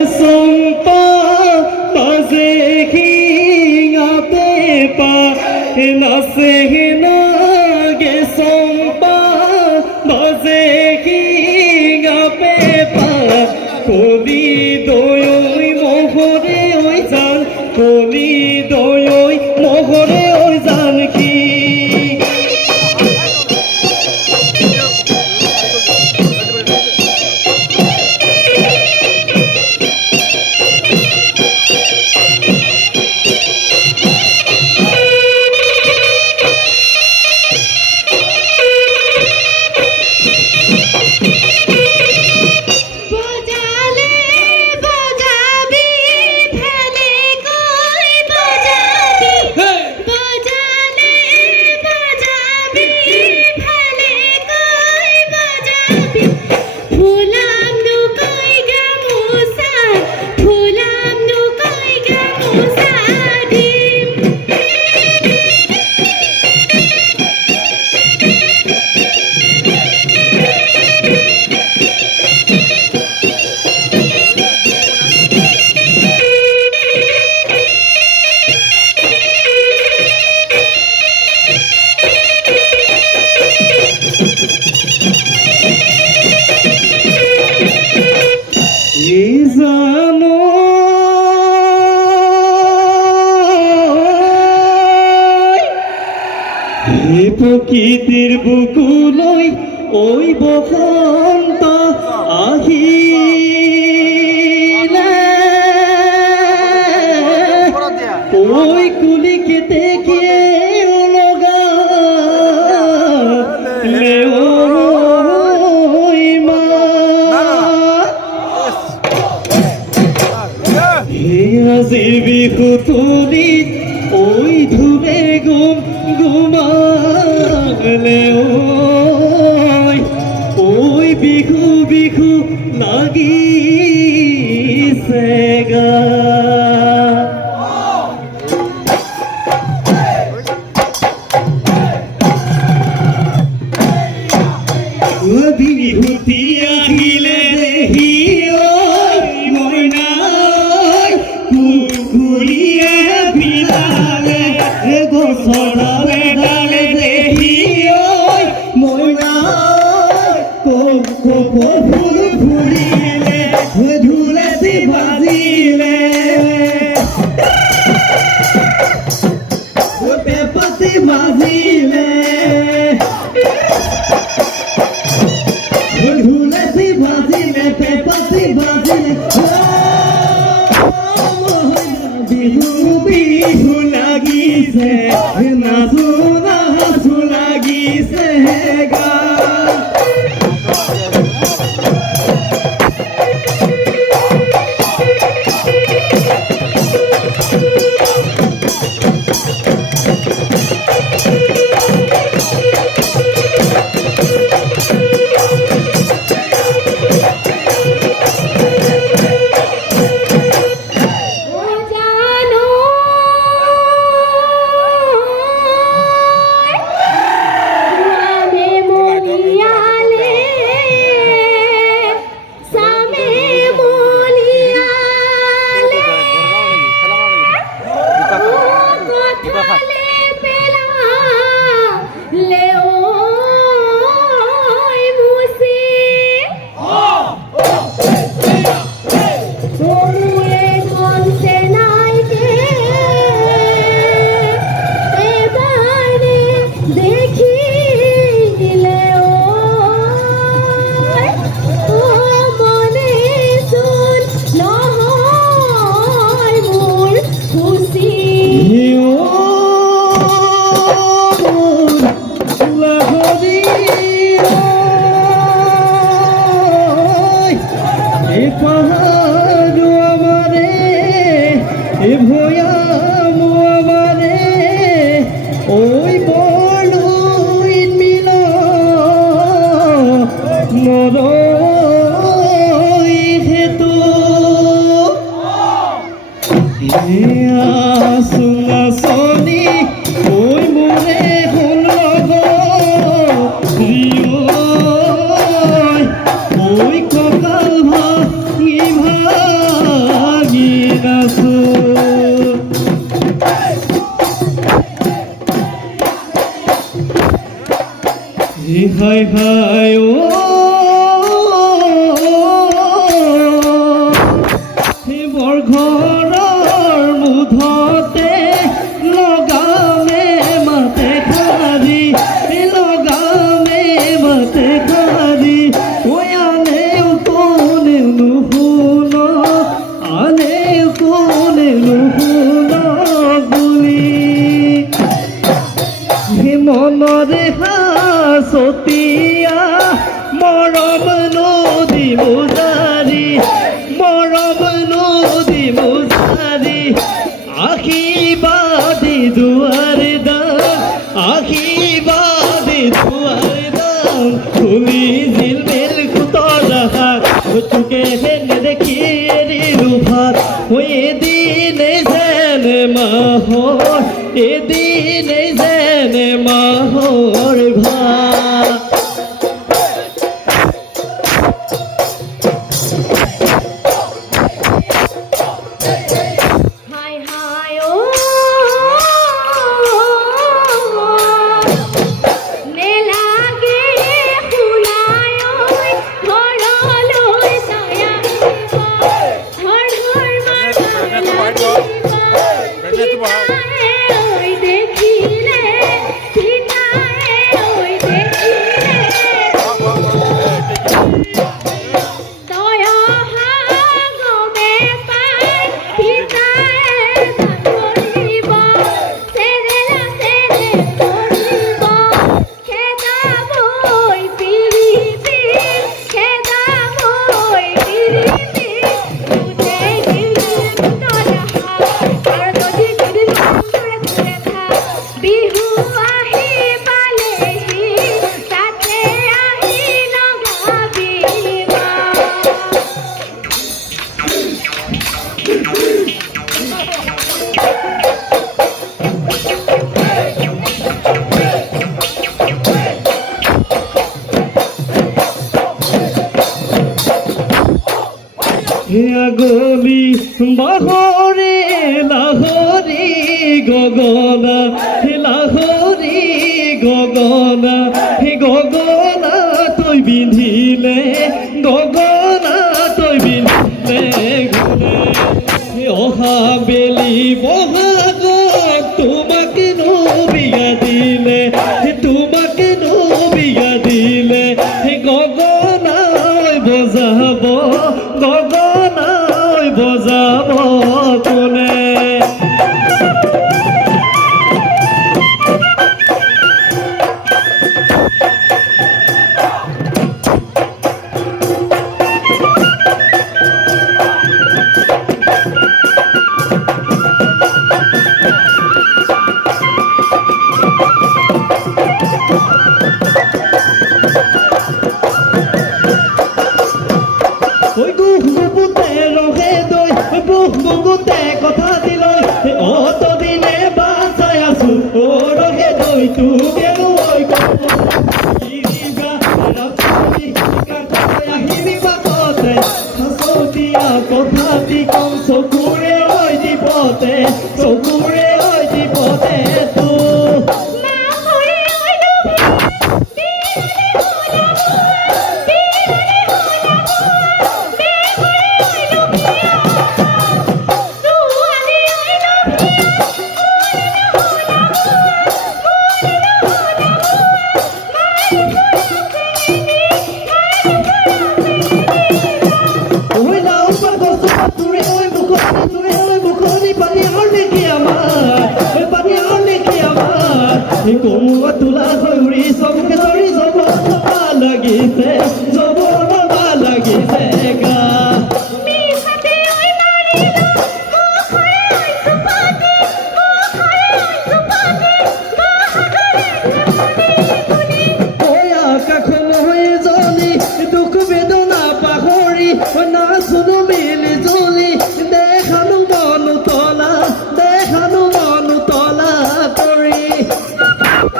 Sompa bazehi ate pa nase na ge sompa bazehi ape pa koli doyoi mohore oi jan koli doyoi mohore oi jan ki প্রকৃতির বুকুলৈ ওই বসন্ত আহিলে ওই কুলি কেতে কে লগালে ওই মা আজির বিহু তুলিত ওই ধুলে গুম ঘুমালে ওই বিহু বিহু লাগিছে গা বিহুতি আহিলে দেহি মইনাই কুকুলিয়ে বিলালে গোসলালে ডালে দেহি মইনাই ফুল ফুলিলে ঝুলেতি বাজিলে পেপাতি বাজিলে ঝুলেতি বাজিলে পেপাতি বাজিলে বিহু বিহু লাগিছে নাচু নাচু লাগিছে গা ওই বড় মিল মরই হেতু আসুনা সনি ওই মোরে হল ওই কপাল ভাঙি ভাঙ হাই হাই বৰ ঘৰৰ মুধতে লগামে মাতে খাৰি লগামে মাতে খাৰি আনেও কোনে নুশুন আনেও কোনে নুশুন বুলি মনৰে হাসতিয়া মৰম নদী মুজাৰি মৰম নদী মুজাৰি আশীৰ্বাদী দুৱাৰ দান আশীৰ্বাদী দুৱাৰ দান খুলি জিলমিল খুতৰ হাত চুকেহে নেদেখি এৰিলো ভাত এদিনে যেন মাহৰ এদিনে যেন মাহৰ ভাত হাই হাই নেলাগে ফুলাই ঘৰলৈ তয়া ঘৰ ঘৰ ঐ দেখিলে সীতায়ে ঐ দেখিলে তয়া গমে পাই সীতায়ে কৰিব চেৰেলা চেৰে কৰিব খেদাবই পিৰিতি খেদাবই পিৰিতি তুতে দিল তয়া আৰু যদি দিল কৰে থা বিহু আহি পালেহি তাতে আহি লগাবিবা গলি বাহৰে লাহৰি গগনা লাহৰি গগনা গগনা তই বিন্ধিলে গগনা তই বিন্ধিলে অহা বেলি বহাগত তোমাক বিয়া দিলে তোমাক বিয়া দিলে গগনাই বজাব গগনাই বজাব কোনে ঐ গুগুতে ৰহে দৈ গুগুতে কথা দিলৈ অত দিনে বাচাই আছো অ ৰহে দৈ তুমি ঐ কথা দি কম চকুৰে ঐ দিপতে চকুৰে ঐ দিপতে তো কোমোৱা তোলা ঘূৰি চবকে ধৰি যাব লাগিছে যাব লাগিছে গা জলি দুখ বেদনা পাহৰি নাচুনো মিলি জলি দেখানো মন তলা কৰি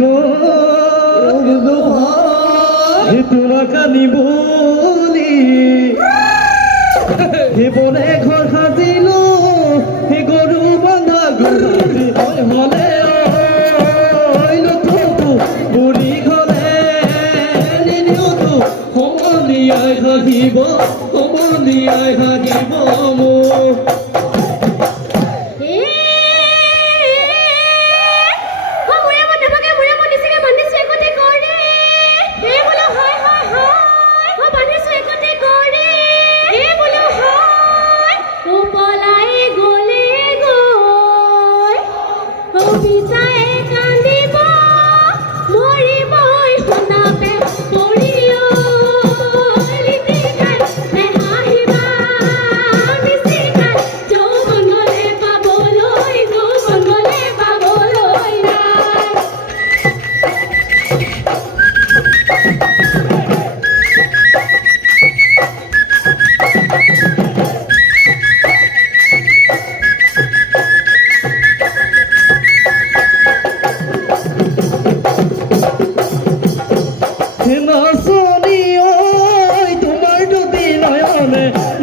গ'ল তোমাক আনিবলি জীৱনে ঘৰ সাজিলো গৰু বন্ধা গৰু হ'লে বুঢ়ী ঘৰে নিনিওতো সমনীয়াই হাঁহিব মোক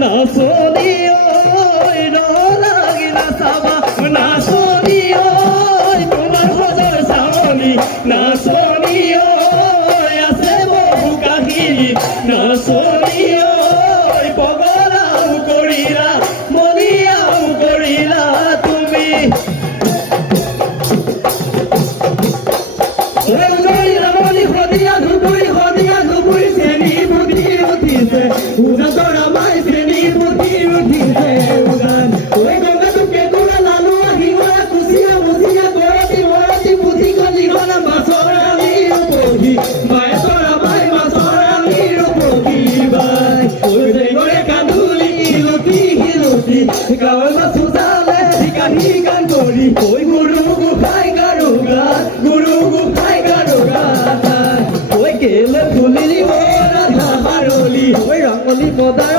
নাচনি ঐ লাগি নাচাবা নাচনি ঐ তোমাৰ সজৰ চাৱনি নাচনি ঐ আছে বহু কাহিনী নাচনি ঐ পগলাও কৰিলা মলিয়াও কৰিলা তুমি ৰামনি সদিয়া ধুবুৰী চেনি বুদ্ধি উঠিছে উজাতৰ আমাৰ চেনি বুদ্ধি উঠিছে উজান ঐ গংগা তোকে তোৰা লালু আহিলা কুচিয়া মুচিয়া গৰতি বুদ্ধি কলিহনা মাছৰ আলিৰ পঢ়ি মায়ে তৰা বাই মাছৰ আলিৰ পঢ়ি বাই ঐ দেগৰে কান্দুলি শিলুটি গাঁৱৰ মাছ উজালে কাহি গান কৰি ঐ গুৰু গোসাই গাৰু গান গুৰু গোসাই গাৰু গান ঐ কেলে ফুলিলি ৰাধা হাৰলি ঐ ৰঙলি বদাৰ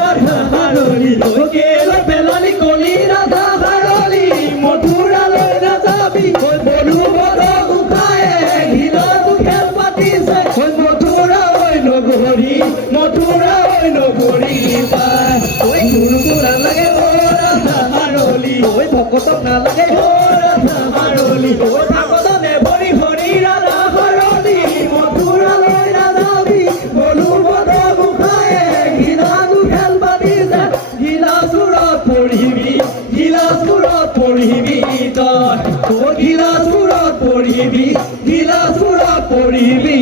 ৰাধা হাৰলি ঐ কেলে পেলালি কলি ৰাধা হাৰলি মথুৰালৈ নাযাবি ঐ বধু বদ গোসাঁয়ে ঘিলতো খেল পাতিছে ঐ মথুৰা ঐ নগৰী পাই ঐ গুৰুকো নালাগে ৰাধা হাৰলি ঐ ভকতক নালাগে ৰাধা হাৰলি ঐ ভাগত নেবৰি হৰি ৰাধা হাৰলি মথুৰালৈ নাযাবি বধু বদ গোসাঁয়ে ঘিলতো খেল পাতিছে গিলাচুৰত পঢ়িবি তই গিলাচুৰত পঢ়িবি